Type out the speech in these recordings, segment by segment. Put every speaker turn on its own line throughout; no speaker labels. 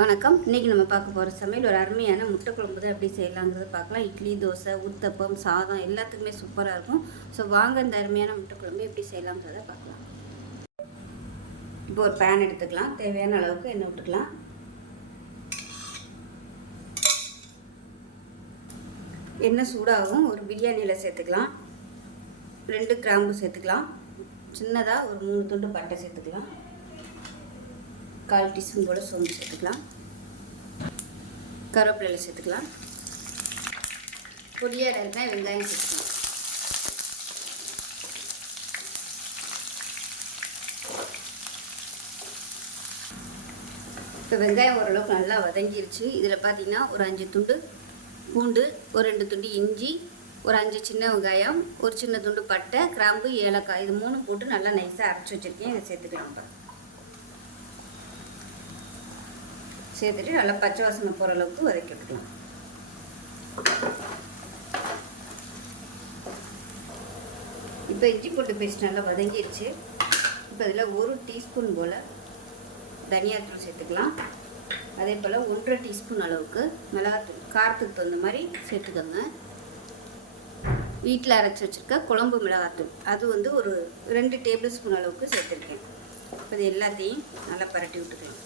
வணக்கம். இன்றைக்கி நம்ம பார்க்க போகிற சமையல் ஒரு அருமையான முட்டை குழம்பு தான் எப்படி செய்யலாங்கிறத பார்க்கலாம். இட்லி தோசை ஊத்தப்பம் சாதம் எல்லாத்துக்குமே சூப்பராக இருக்கும். ஸோ வாங்க இந்த அருமையான முட்டை குழம்பு எப்படி செய்யலாங்கிறத பார்க்கலாம். இப்போ ஒரு பேன் எடுத்துக்கலாம். தேவையான அளவுக்கு எண்ணெய் விட்டுக்கலாம். எண்ணெய் சூடாகும். ஒரு பிரியாணியில் சேர்த்துக்கலாம். ரெண்டு கிராம்பு சேர்த்துக்கலாம். சின்னதாக ஒரு மூணு துண்டு பட்டை சேர்த்துக்கலாம். கால் டீஸ்பூன் போல் சோம்பு சேர்த்துக்கலாம். கருவேப்பிலையில் சேர்த்துக்கலாம். பொடியாக இருக்க வெங்காயம் சேர்த்துக்கலாம். இப்போ வெங்காயம் ஓரளவுக்கு நல்லா வதங்கிருச்சு. இதில் பார்த்தீங்கன்னா ஒரு அஞ்சு துண்டு பூண்டு ஒரு ரெண்டு துண்டு இஞ்சி ஒரு அஞ்சு சின்ன வெங்காயம் ஒரு சின்ன துண்டு பட்டை கிராம்பு ஏலக்காய் இது மூணு போட்டு நல்லா நைஸாக அரைச்சி வச்சுருக்கேன். இதை சேர்த்துக்கலாம் இப்போ சேர்த்துட்டு நல்லா பச்சை வாசனை போகிற அளவுக்கு வதக்கி விட்டுக்கலாம் இப்போ இஞ்சி பூண்டு பேஸ்ட் நல்லா வதங்கிடுச்சு இப்போ இதில் ஒரு டீஸ்பூன் போல் தனியாத்தூள் சேர்த்துக்கலாம். அதே போல் ஒன்றரை டீஸ்பூன் அளவுக்கு மிளகாத்தூள் காரத்துக்கு தகுந்த மாதிரி சேர்த்துக்கோங்க. வீட்டில் அரைச்சி வச்சுருக்க குழம்பு மிளகாத்தூள் அது வந்து ஒரு ரெண்டு டேபிள் ஸ்பூன் அளவுக்கு சேர்த்துருக்கேன். இப்போ இது எல்லாத்தையும் நல்லா பரட்டி விட்டுக்கலாம்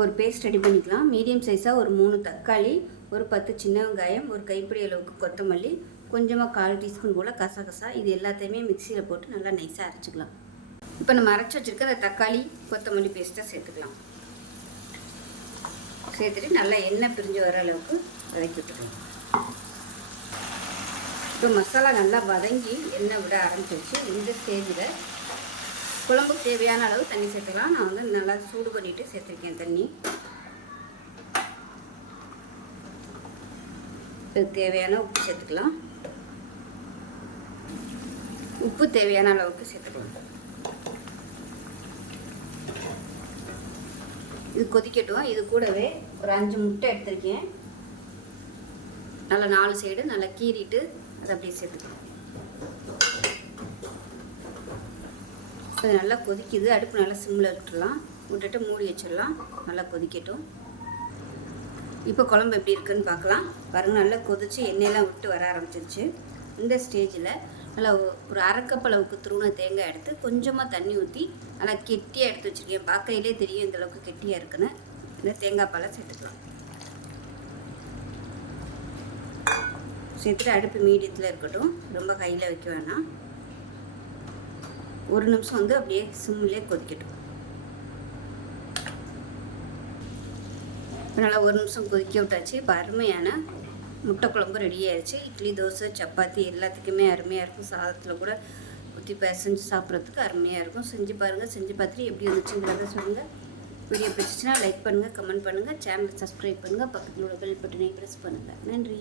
ஒரு பேஸ்ட் ரெடி பண்ணிக்கலாம். மீடியம் சைஸாக ஒரு மூணு தக்காளி ஒரு பத்து சின்ன வெங்காயம் ஒரு கைப்பிடி அளவுக்கு கொத்தமல்லி கொஞ்சமாக கால் டீஸ்பூன் போல் கசகசா இது எல்லாத்தையுமே மிக்சியில் போட்டு நல்லா நைஸாக அரைச்சிக்கலாம். இப்போ நம்ம அரைச்சி வச்சுருக்க அந்த தக்காளி கொத்தமல்லி பேஸ்ட்டாக சேர்த்துக்கலாம். சேர்த்துட்டு நல்லா எண்ணெய் பிரிஞ்சு வர அளவுக்கு வதக்கி விட்டுக்கலாம். இப்போ மசாலா நல்லா வதங்கி எண்ணெய் விட ஆரம்பிச்சிருச்சு. இந்த ஸ்டேஜில் குழம்புக்கு தேவையான அளவு தண்ணி சேர்த்துக்கலாம். நான் வந்து நல்லா சூடு பண்ணிவிட்டு சேர்த்துருக்கேன் தண்ணி. இதுக்கு தேவையான உப்பு சேர்த்துக்கலாம். உப்பு தேவையான அளவுக்கு சேர்த்துக்கலாம். இது கொதிக்கட்டும். இது கூடவே ஒரு அஞ்சு முட்டை எடுத்திருக்கேன். நல்லா நாலு சைடு நல்லா கீறிட்டு அதை அப்படியே சேர்த்துக்கலாம். அது நல்லா கொதிக்குது. அடுப்பு நல்லா சிம்மில் விட்டுடலாம் விட்டுட்டு மூடி வச்சிடலாம். நல்லா கொதிக்கட்டும். இப்போ குழம்பு எப்படி இருக்குன்னு பார்க்கலாம். பாருங்கள் நல்லா கொதித்து எண்ணெயெல்லாம் விட்டு வர ஆரம்பிச்சிருச்சு. இந்த ஸ்டேஜில் நல்லா ஒரு அரைக்கப் அளவுக்கு துருவன தேங்காய் எடுத்து கொஞ்சமாக தண்ணி ஊற்றி நல்லா கெட்டியாக எடுத்து வச்சுருக்கேன். பார்க்கையிலே தெரியும் இந்த அளவுக்கு கெட்டியாக இருக்குன்னு. இந்த தேங்காய் பாலை சேர்த்துக்கலாம். சேர்த்துட்டு அடுப்பு மீடியத்தில் இருக்கட்டும். ரொம்ப கையில் வைக்க வேணாம். ஒரு நிமிஷம் வந்து அப்படியே சிம்லேயே கொதிக்கட்டும். நல்லா ஒரு நிமிஷம் கொதிக்க விட்டாச்சு. இப்போ அருமையான முட்டை குழம்பு ரெடி ஆயிடுச்சு இட்லி தோசை சப்பாத்தி எல்லாத்துக்குமே அருமையாக இருக்கும். சாதத்தில் கூட ஊற்றி பிசைஞ்சு சாப்பிட்றதுக்கு அருமையாக இருக்கும். செஞ்சு பாருங்கள் செஞ்சு பார்த்துட்டு எப்படி வந்துச்சுங்கிறத சொல்லுங்கள் வீடியோ பிடிச்சிச்சின்னா லைக் பண்ணுங்கள் கமெண்ட் பண்ணுங்கள் சேனல் சப்ஸ்கிரைப் பண்ணுங்கள் பக்கத்தில் உள்ள பெல் பட்டனை ப்ரெஸ் பண்ணுங்கள் நன்றி.